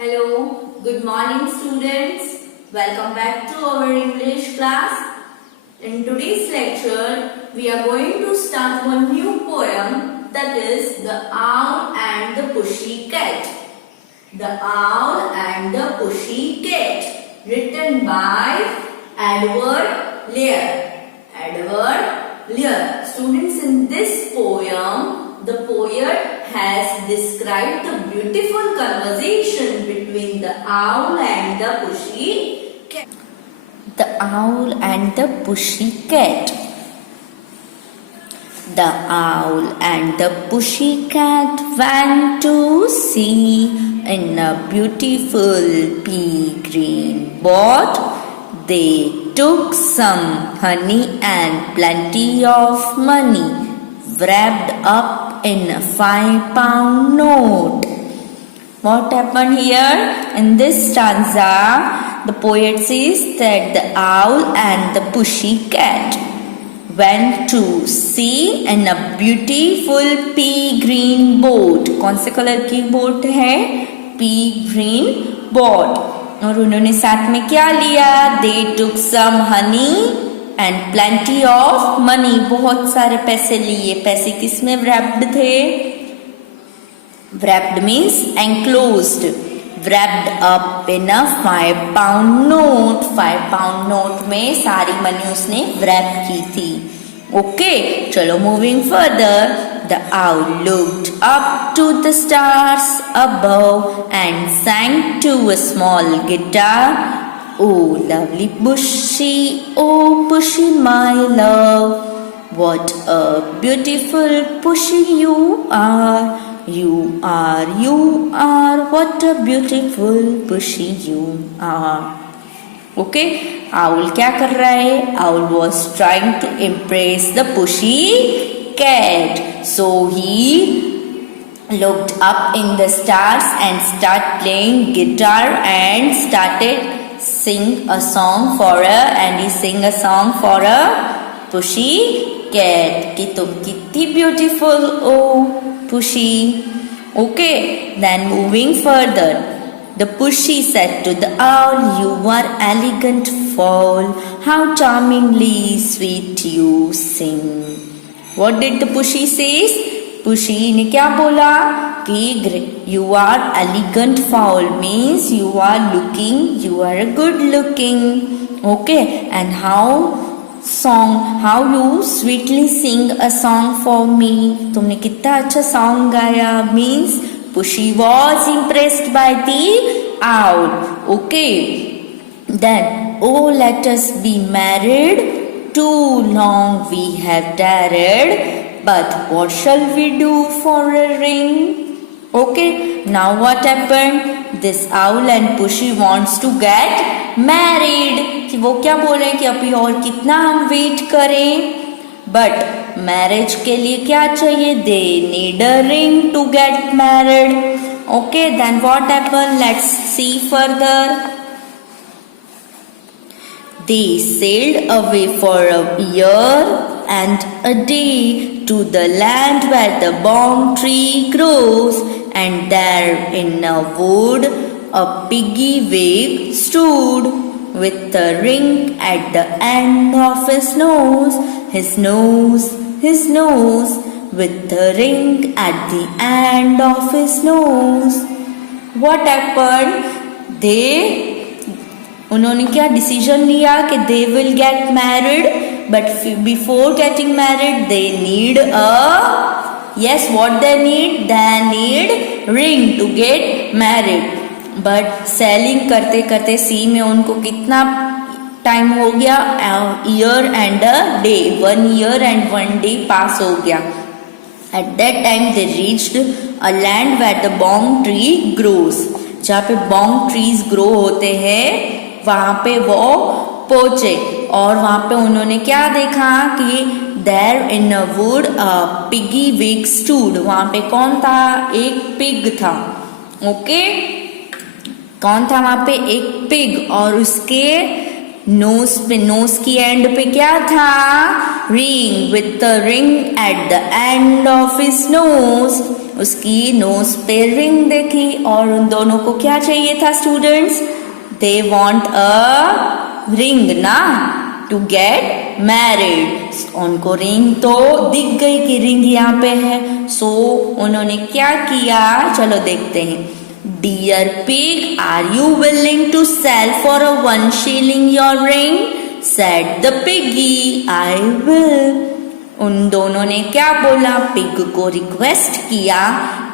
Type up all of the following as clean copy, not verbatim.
Hello, good morning students. Welcome back to our English class. In today's lecture, we are going to start one new poem, that is The Owl and the Pushy Cat. The Owl and the Pushy Cat, written by Edward Lear. Edward Lear. Students, in this poem, the poet has described the beautiful conversation between the owl and the pushy cat. The Owl and the Pushy Cat. The owl and the pushy cat went to sea in a beautiful pea green boat. They took some honey and plenty of money, wrapped up in a 5-pound note. What happened here? In this stanza, the poet says that the owl and the pushy cat went to sea in a beautiful pea green boat. कौन से colour की boat है? Pea green boat. और उन्होंने साथ में क्या लिया? They took some honey and plenty of money. बहुत सारे पैसे लिए. पैसे किस में wrapped थे? Wrapped means enclosed. Wrapped up in a 5-pound note. 5-pound note में सारी मनी उसने wrap की थी. Okay, चलो moving further. The owl looked up to the stars above and sang to a small guitar. Oh, lovely pushy, oh pushy my love, what a beautiful pushy you are. You are, what a beautiful pushy you are. Okay, owl क्या कर रहा है? Owl was trying to impress the pushy cat. So he looked up in the stars and started playing guitar and started sing a song for her, and he sang a song for a pushy cat. कि तुम कितनी beautiful oh pushy. Okay, then moving further. The pushy said to the owl, you are elegant fowl, how charmingly sweet you sing. What did the pushy say? Pushy ने क्या बोला? कि you are elegant fowl means you are a good looking. Okay, and how you sweetly sing a song for me. तुमने कितना अच्छा song गाया means Pushy was impressed by the owl. Okay, then oh let us be married. Too long we have tarried, but what shall we do for a ring? Okay, now what happened? This owl and Pushy wants to get married. कि वो क्या बोले कि अभी और कितना हम wait करें? But marriage के लिए क्या चाहिए? They need a ring to get married. Okay, then what happened? Let's see further. They sailed away for a year and a day to the land where the balm tree grows, and there in a wood a piggy wig stood, with a ring at the end of his nose, with the ring at the end of his nose. What happened? उन्होंने क्या decision लिया कि they will get married, but before getting married they need what they need ring to get married. But sailing करते करते सी में उनको कितना time हो गया? year and a day. 1 year and 1 day पास हो गया. At that time they reached a land where the balm tree grows. जहाँ पे balm trees grow होते हैं वहाँ पे वो पहुंचे, और वहाँ पे उन्होंने क्या देखा कि there in a wood a piggy wig stood. वहाँ पे कौन था? एक पिग था. ओके, कौन था वहाँ पे? एक पिग, और उसके नोज की एंड पे क्या था? Ring, with the ring at the end of his nose. उसकी नोज पे रिंग देखी और उन दोनों को क्या चाहिए था students? They want a ring ना, टू गेट मैरिड। उनको रिंग तो दिख गई कि रिंग यहाँ पे है, सो उन्होंने क्या किया, चलो देखते हैं। Dear pig, are you willing to sell for a 1 shilling your ring? Said the piggy, I will. उन दोनों ने क्या बोला? पिग को रिक्वेस्ट किया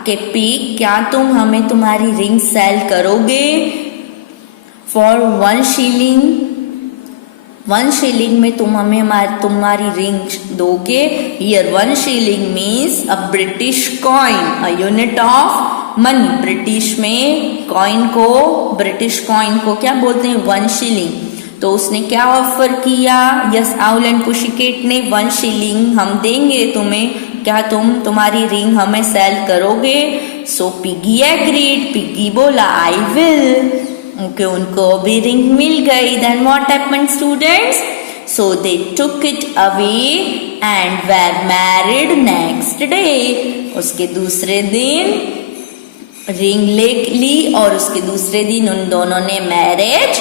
कि पिग क्या तुम हमें तुम्हारी रिंग सेल करोगे फॉर 1 shilling? 1 shilling में तुम हमें तुम्हारी रिंग दोगे। Here 1 shilling means a British coin, a unit of money. British में कॉइन को, ब्रिटिश कॉइन को क्या बोलते हैं? 1 shilling। तो उसने क्या ऑफर किया? यस, आउल एंड पुशीकैट ने 1 shilling हम देंगे तुम्हें, क्या तुम तुम्हारी रिंग हमें सेल करोगे? सो पिगी एग्रीड, पिगी बोला आई विल। ओके, उनको भी रिंग मिल गई। Then what happened students? So they took it away and were married next day. उसके दूसरे दिन रिंग ले ली और उसके दूसरे दिन उन दोनों ने मैरिज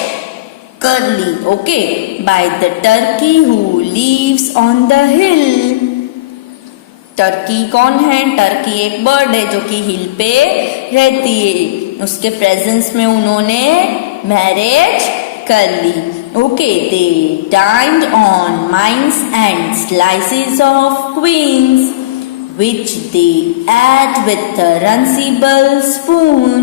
कर ली। Okay, by the turkey who lives on the hill. Turkey कौन है? टर्की एक बर्ड है जो कि हिल पे रहती है। उसके प्रेजेंस में उन्होंने मैरिज कर ली। Okay, they dined on mince and slices of quince which they ate with a runcible spoon,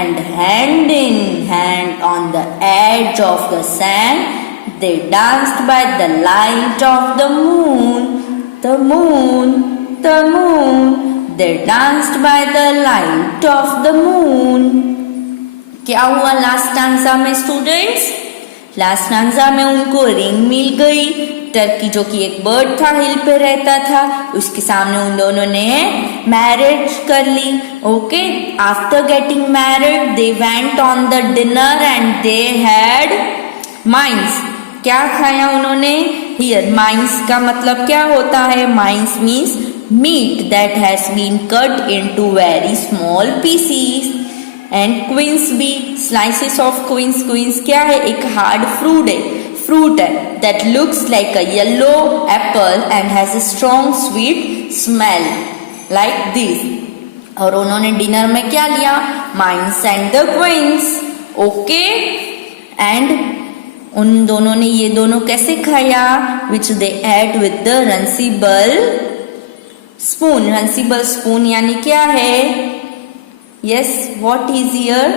and hand in hand on the edge of the sand they danced by the light of the moon. The moon, the moon, they danced by the light of the moon. क्या हुआ last stanza में students? Last stanza में उनको ring मिल गई। Turkey जो कि एक बर्ड था, हिल पे रहता था, उसके सामने उन दोनों ने मैरिज कर ली। Okay, after getting married they went on the dinner and they had mince. क्या खाया उन्होंने? हियर माइन्स का मतलब क्या होता है? Mince means meat that has been cut into very small pieces. And quinces भी, स्लाइसेस ऑफ क्वींस। क्वींस क्या है? एक हार्ड फ्रूट है that looks like a yellow apple and has a strong sweet smell like this. और उन्होंने dinner में क्या लिया? Mince and the quince. Okay, and उन दोनों ने ये दोनों कैसे खाया? Which they ate with the runcible spoon. Runcible spoon यानी क्या है? Yes, what is here?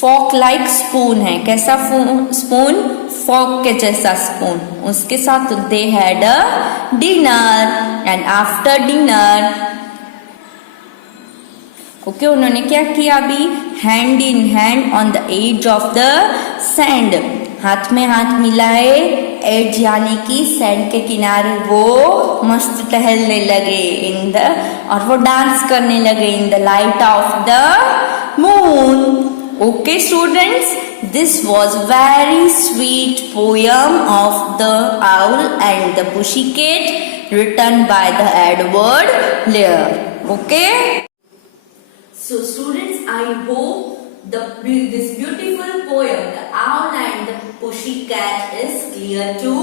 Fork like spoon है। कैसा स्पून? फॉक के जैसा स्पून। उसके साथ they had a dinner and after dinner okay, उन्होंने क्या किया? अभी hand in hand on the edge of the sand, हाथ में हाथ मिलाए, एज यानी कि सैंड के किनारे वो मस्त टहलने लगे इन द, और वो डांस करने लगे in the light of the moon. Okay students, this was very sweet poem of the owl and the pussycat written by the Edward Lear. Okay? So students, I hope this beautiful poem, The Owl and the Pussycat, is clear to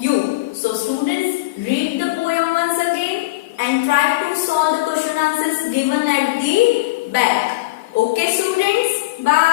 you. So students, read the poem once again and try to solve the question answers given at the back. Okay students, bye.